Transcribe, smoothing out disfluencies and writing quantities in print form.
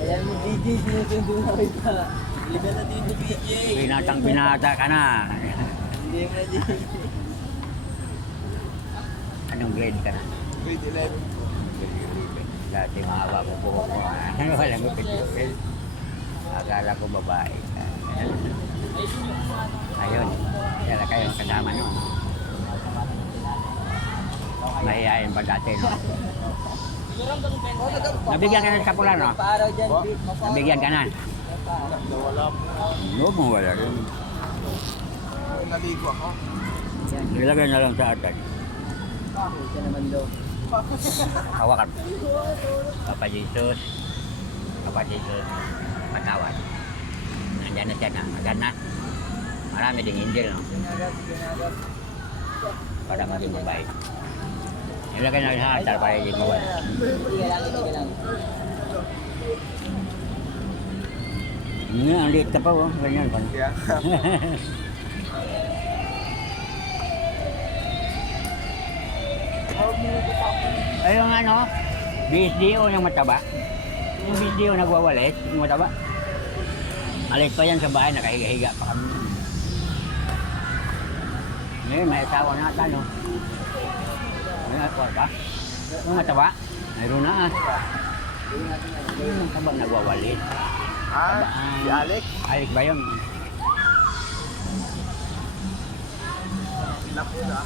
Ayan mo, DJ, sinusundo na kita. Liga na dito, DJ. Binatang binata ka na. Hindi mo na, DJ. Anong grade ka na? Grade 11 po. Dati mahaba ko buhok mo. Wala mo pipil. Akala ko babae ka. Ayun. Kaya kayo ang kasama nyo. Mahihayin pa dati, no? Nabigyan ka na sa pula, no? Paaraw dyan, Bo? Nabigyan ka na. Nawala po. Huwag mo wala rin. Naligo ako. Nilagay na lang sa atin. Ito naman daw. Hawakan. Papa Jesus. Papa Jesus. Patawad. Nandiyan na siya na. Agad na. Marami ding angel, no? Ginagap. Para maging babae. Nilagay na sa altar para hindi mawala. Sige lang. Nga, ang liit ka pa, oh. Ganyan pa. Kaya Ayun ano, BSDO yung mataba. Yung BSDO nagwawalis, yung mataba. Alit pa yan sa bahay, nakahiga-higa pa kami. Ngayon, may asawa na ata, no? May asawa ka? Yung mataba, mayroon na ah. Yung mataba nagwawalis. si Alex. Alex ba yun? Napo na.